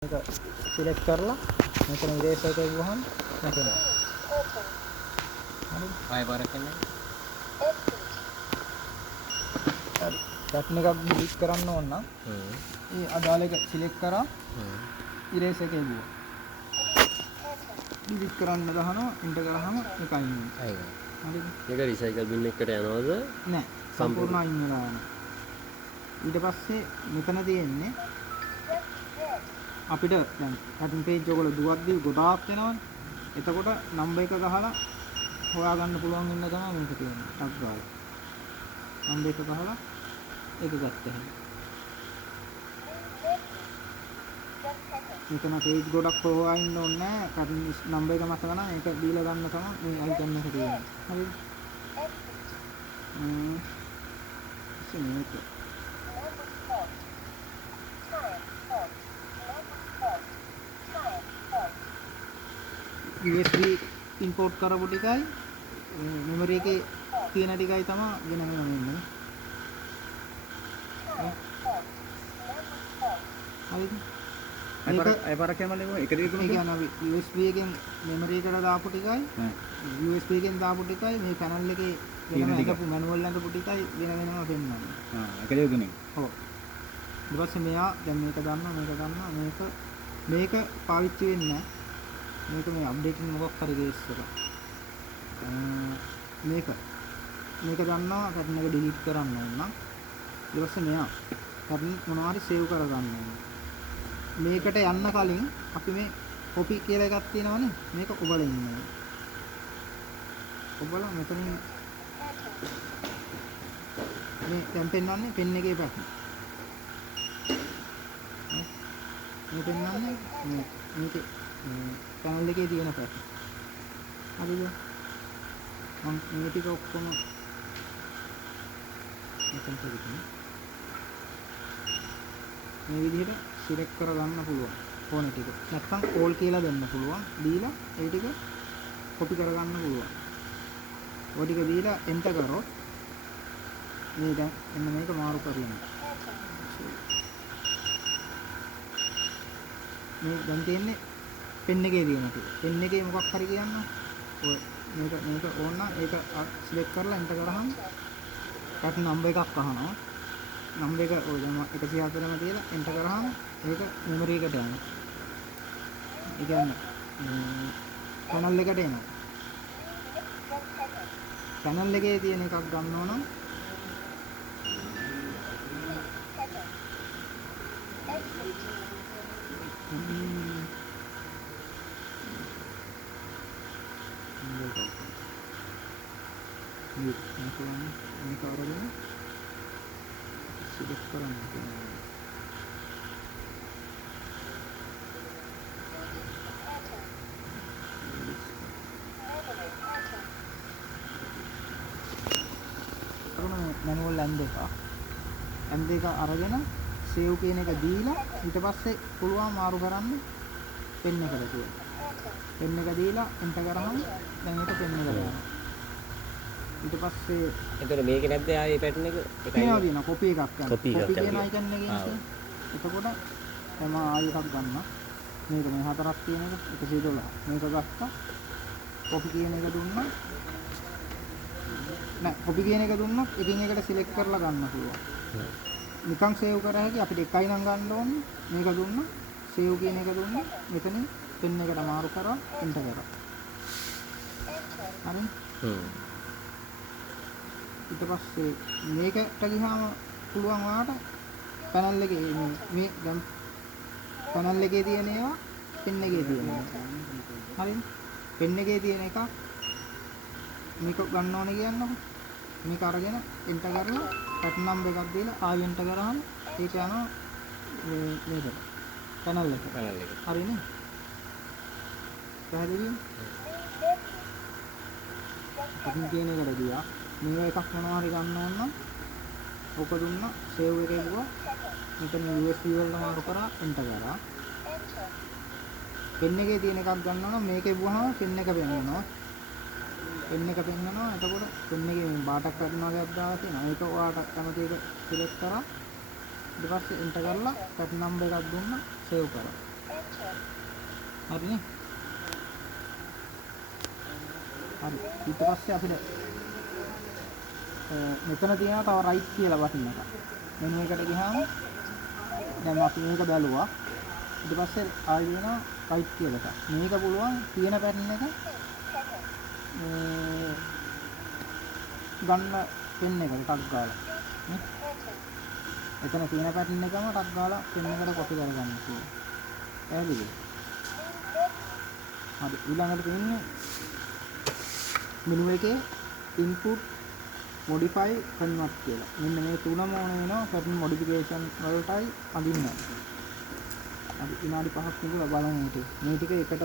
මේක සිලෙක්ට් කරලා මෙතන ඉරේස් එක ගිහුවහම නැටෙනවා. හරිද? ආයෙ පාරක් යන්නේ. හරි. බටන් එකක් ඩිලීට් කරන්න ඕන නම් ඒ අදාළ එක සිලෙක්ට් කරා ඉරේස් එකේ ගිහුවා. ඩිලීට් කරන්න ගහනවා එන්ටර් කරාම ඒක අයින් වෙනවා. අයින්. හරිද? මේක රීසයිකල් බින් එකට යනවද? නෑ. සම්පූර්ණ අයින් වෙලා යනවා. ඊට පස්සේ මෙතන තියෙන්නේ අපිට දැන් පැටර්න් පේජ් ඔයගොල්ලෝ දුවද්දී ගොඩාක් වෙනවනේ. එතකොට නම්බර් එක ගහලා හොයාගන්න පුළුවන් වෙන්න තමයි මේක තියෙන්නේ. ටග් ගාලා. නම්බර් එක ගහලා ඒක ගත්තා හැම. මෙතන පේජ් ගොඩක් හොයන්න ඕනේ නැහැ. පැටර්න් නම්බර් එක මතක නම් ඒක දීලා ගන්න තමයි මේ අයිකන් එක තියෙන්නේ. හරිද? මේක USB import කරපු ටිකයි memory එකේ තියෙන ටිකයි තමයි වෙන වෙනම ඉන්නේ. හරිද? අයපාරක් යනවලු එක දෙකක් ඒ කියන්නේ අපි USB එකෙන් memory එකට දාපු ටිකයි USB එකෙන් දාපු ටිකයි මේ channel එකේ වෙනම එකපු manual එකපු ටිකයි වෙන වෙනම පෙන්වන්නේ. එක දෙකනේ. ඔව්. ඊට පස්සේ මෙයා දැන් මේක දන්නවා මේක පාවිච්චි වෙන්නේ නැහැ. මේක මේ අප්ඩේටින් මොකක් හරි කේස් එක. මේක දන්නවා පැටර්න් එක ඩිලීට් කරන්න ඕන නම් ඊට පස්සේ මෙයා පැටර්න් මොනවා හරි සේව් කරගන්න ඕන. මේකට යන්න කලින් අපි මේ කොපි කියලා එකක් තියෙනවනේ මේක ඔබලා ඉන්නවා. ඔබලා මෙතනින් මේ දැන් පෙන්වන්නේ පෙන් එකේ පැටර්න්. මේ පෙන්වන්නේ මේකේ channel එකේ තියෙන පැටර්න්. හරිද? මම මේ ටික ඔක්කොම මෙතන තියන්නේ. මේ විදිහට සිලෙක්ට් කරගන්න පුළුවන් ඕන ටික. නැත්නම් all කියලා දෙන්න පුළුවන්. දීලා ඒ ටික කොපි කරගන්න පුළුවන්. ඔය ටික දීලා enter කරොත් මේ දැන් එන්න මේක මාරු කරගන්න. මේ දැන් තියෙන්නේ පෙන් එකේ තියෙන ටික. පෙන් එකේ මොකක් හරි කියන්න. ඔය මේක ඕන නම් ඒක සිලෙක්ට් කරලා enter කරාම පැටර්න් නම්බර් එකක් අහනවා. නම්බර් එක ඔය දැන් 104ම තියලා enter කරාම ඒක මෙමරි එකට යනවා. ඒ කියන්නේ channel එකට එනවා. channel එකේ තියෙන එකක් ගන්නවා නම් මේක අරගෙන සිලෙක්ට් කරන්න ඕනේ. manual and එක අරගෙන save කියන එක දීලා ඊට පස්සේ පුළුවන් මාරු කරන්න පෙන් එකට කියලා. පෙන් එක දීලා enter කරාම දැන් ඒක පෙන් එකට යනවා. ඊට පස්සේ එතකොට මේක නැද්ද ආයේ පැටර්න් එක? ඒකයි තියෙන කොපි එකක් ගන්න. කොපි එකක් කියන ගන්න. අයිකන් එකේ ඉන්නේ. එතකොට මම ආයෙ එකක් ගන්න. මේක මේ හතරක් තියෙන එක 112. මේක ගත්තා. කොපි කියන එක දුන්නා. නෑ කොපි කියන එක දුන්නොත් එකින් එකට සිලෙක්ට් කරලා ගන්න පුළුවන්. නිකන් සේව් කර හැකි අපිට එකයි නම් ගන්න ඕනේ. මේක දුන්නා. සේව් කියන එක දුන්නා. මෙතනින් පෙන් එකට මාරු කරා එන්ටර් කරා. හරි? ඊට පස්සේ මේකට ගියාම පුළුවන් ඔයාලට පැනල් එකේ මේ දැන් පැනල් එකේ තියෙන ඒවා පෙන් එකේ තියෙන ඒවා. හරිද? පෙන් එකේ තියෙන එක මේක ගන්න ඕනේ කියන්නකො. මේක අරගෙන එන්ටර් කරලා පැටර්න් නම්බර් එකක් දීලා ආයෙ එන්ටර් කරාම ඒක යනවා මේකට. පැනල් එක. හරිනේ? පැහැදිලිද? අපි කියන එකට ගියා. මේ එකක් මොනවා හරි ගන්න ඕන නම් ඔක දුන්නා සේව් එකේ ගියා මෙතන USB වලට මාරු කරා එන්ටර් කරා පෙන් එකේ තියෙන එකක් ගන්නවා නම් මේකේ වුණාම පෙන් එක පෙන්වනවා එතකොට පෙන් එකේ බාටක් කරනවා වගේ අදහස් තියෙනවා ඒක ඔයාලට කැමති එක සිලෙක්ට් කරා ඊට පස්සේ එන්ටර් කරලා පැටර්න් නම්බර් එකක් දුන්නා සේව් කරා හරිනේ. හරි. ඊට පස්සේ අපිට මෙතන තියෙනවා තව රයිට් කියලා බටන් එකක්. මෙනු එකට ගියාම දැන් අපි මේක බැලුවා. ඊට පස්සේ ආයෙ වෙනවා රයිට් කියලා එකක්. මේක පුළුවන් තියෙන පැටර්න් එක ගන්න පෙන් එකට ටක් ගාලා. නේ? එතන තියෙන පැටර්න් එකම ටක් ගාලා පෙන් එකට කොපි කරගන්න ඕනේ. පැහැදිලිද? හරි ඊළඟට තියෙන්නේ මෙනු එකේ input modify convert කියලා. මෙන්න මේ තුනම ඕන වෙනවා pattern modification වලටයි අඳින්න. අපි විනාඩි 5ක් විතර බලමු මේක. මේ ටික එකට